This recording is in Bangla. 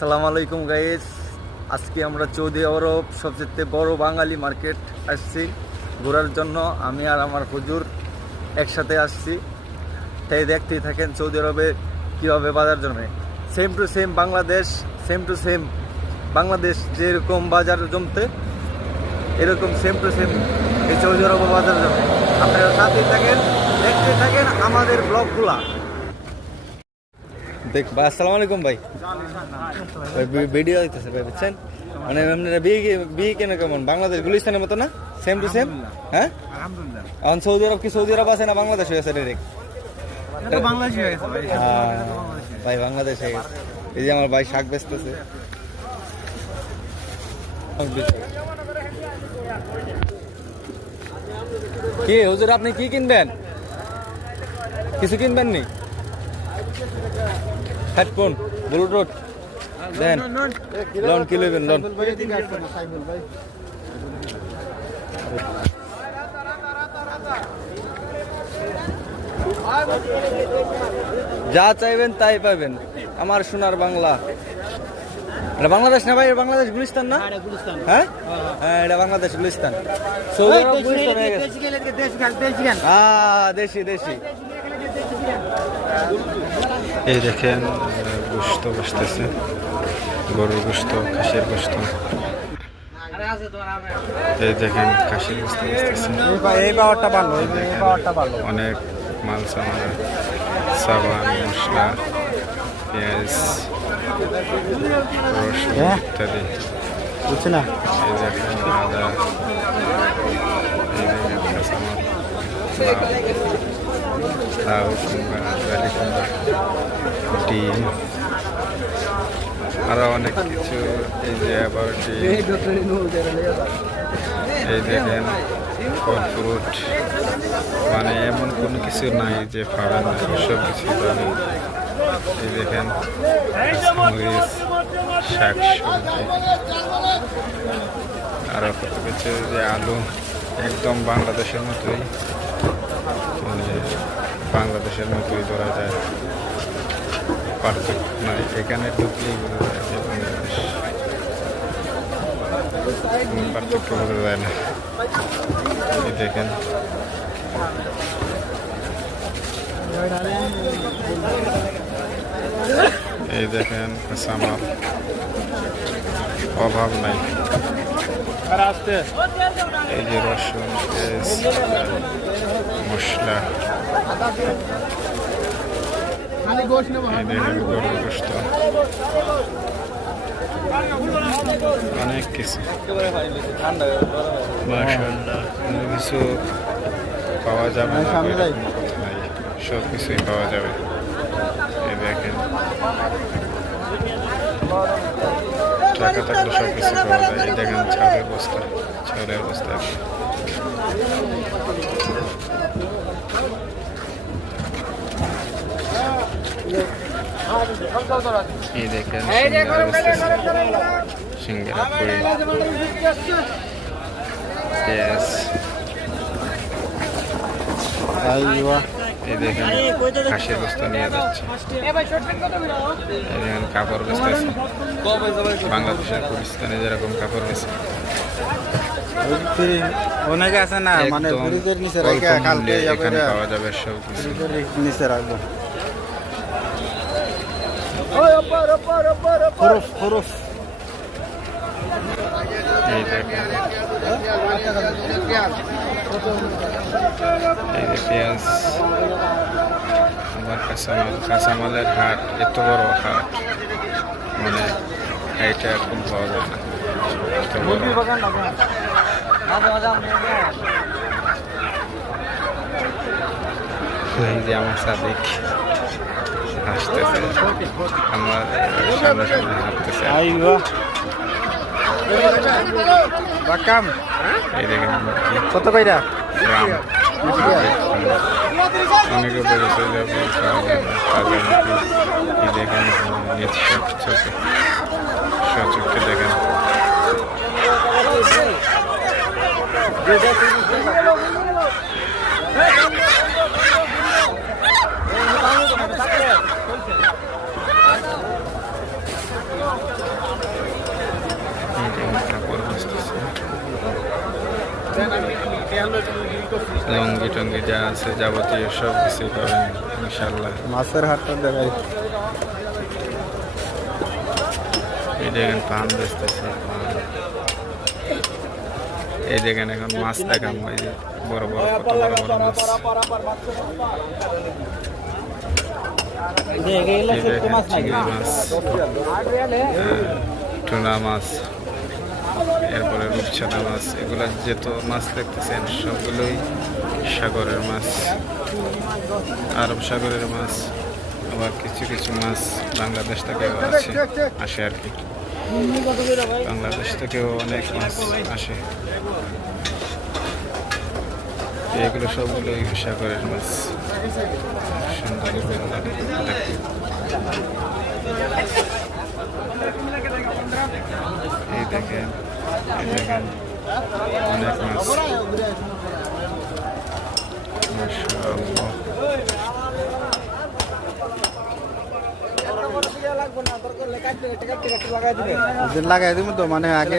সালাম আলাইকুম গাইস আজকে আমরা সৌদি আরব সবচেয়ে বড় বাঙালি মার্কেট আসছি ঘোরার জন্য। আমি আর আমার হুজুর একসাথে আসছি। তাই দেখতেই থাকেন সৌদি আরবে কীভাবে বাজার জমে same to same Bangladesh same to same Bangladesh যেরকম বাজার জমতে, এরকম সেম টু সেম এই সৌদি আরব বাজার জমে আপনারা সাথেই থাকেন দেখতে থাকেন আমাদের ব্লগগুলা দেখ ভাই আসসালামু আলাইকুম ভাই। ভিডিও হইতেছে ভাই বুঝছেন? মানে আপনারা বিয়ে বিয়ে কেন কেমন? বাংলাদেশ গুলিস্তানের মতো না? সেম টু সেম হ্যাঁ? আলহামদুলিল্লাহ। এখন সৌদি আরব কি সৌদি আরব আছে না বাংলাদেশ ডাইরেক্ট হয়ে গেছে ভাই। ভাই বাংলাদেশ হয়ে গেছে। এই যে আমার ভাই শাক বেচতেছে। কি হুজুর আপনি কি কিনবেন? কিছু কিনবেন নি হেডফোন ব্লুটুথ। দেন। লোন কি লইবেন লোন? যা চাইবেন তাই পাবেন আমার সোনার বাংলা। এটা বাংলাদেশ না ভাই? এটা বাংলাদেশ গুলিস্তান না? হ্যাঁ হ্যাঁ? এটা বাংলাদেশ গুলিস্তান। সৌদি আরব গুলিস্তান হয়ে গেছে। হ্যাঁ দেশি দেশি। এই দেখেন গোস্ত বসতেছে গরুর গোস্ত খাসির গোস্ত এই দেখেন খাসির গোস্ত বসতেছে এই পাওয়ারটা ভালো এই পাওয়ারটা ভালো অনেক মাল সামান সাবান মশলা পেঁয়াজ রসুন হ্যাঁ। ইত্যাদি বুঝছি না এই দেখেন আদা এই দেখেন কাঁচামাল লাউ ডিম আরও অনেক কিছু, এই যে আবার এই দেখেন, ফল ফ্রুট মানে এমন কোনো কিছু নাই যে পাবেন সব কিছু পাবেন। এই দেখেন, মরিচ, শাক সবজি আরও কত কিছু যে আলু, একদম বাংলাদেশের মতোই। বাংলাদেশের মতোই ধরা যায়। পার্থক্য নাই। এখানে ঢুকলেই বোঝা যায় যে বাংলাদেশ পার্থক্য বোঝা যায় না। দেখেন। এই দেখেন কাঁচামাল অভাব নাই। এই যে রসুন মশলা। অনেক কিছু। মাশাআল্লাহ কোনো কিছু পাওয়া যাবে না সব কিছুই পাওয়া যাবে। এই দেখেন। টাকা থাকলে সব কিছু পাওয়া যায়। এই দেখেন ছাড়ের বস্তা ছাড়ের বস্তা। এই দেখেন। সিঙ্গারা পুরি। পেঁয়াজ এই দেখেন খাসির বস্তা নিয়ে যাচ্ছে। দেখেন কাপড় বেচতেছে। বাংলাদেশের পাকিস্তানে যেরকম কাপড় অনেকে আছে না মানে ফ্রিজের নিচে অল্প কালকে এখানে পাওয়া যাবে সব কিছু। নিচে রাখব। খরচ খরচ। এই দেখেন। এই যে পেঁয়াজ আবার কাঁচামাল কাঁচামালের হাট এত বড় হাট মানে এইটা এখন পাওয়া যায় না। এত বড়। এই যে আমার সাদিক হাসতেছে আমার সামনে সামনে হাঁটতেছে। বাকাম এই দেখেন কত কইরা? গ্রাম। অনেকে বলেছে যে এই দেখেন লঙ্গি টঙ্গি যা আছে যাবতীয় সব কিছু পাবেন ইনশাল্লাহ মাছের হাটটা দেখাই। এই দেখেন পান বেচতেছে পান। এই দেখেন এখন মাছ দেখাম ওই যে বড় বড় কত বড় বড় মাছ। চিংড়ি মাছ হ্যাঁ, টুনা মাছ। এরপরে রূপচাঁদা মাছ, এগুলা যেত মাছ দেখতেছেন, সবগুলোই সাগরের মাছ, আরব সাগরের মাছ, আবার কিছু কিছু মাছ বাংলাদেশ থেকেও আছে, আসে আর কি। বাংলাদেশ থেকেও অনেক মাছ আসে। এগুলো সবগুলোই সাগরের মাছ। সুন্দর দেখতে। এই দেখেন এই দেখেন অনেক মাছ। লাগাই দিব তো মানে আগে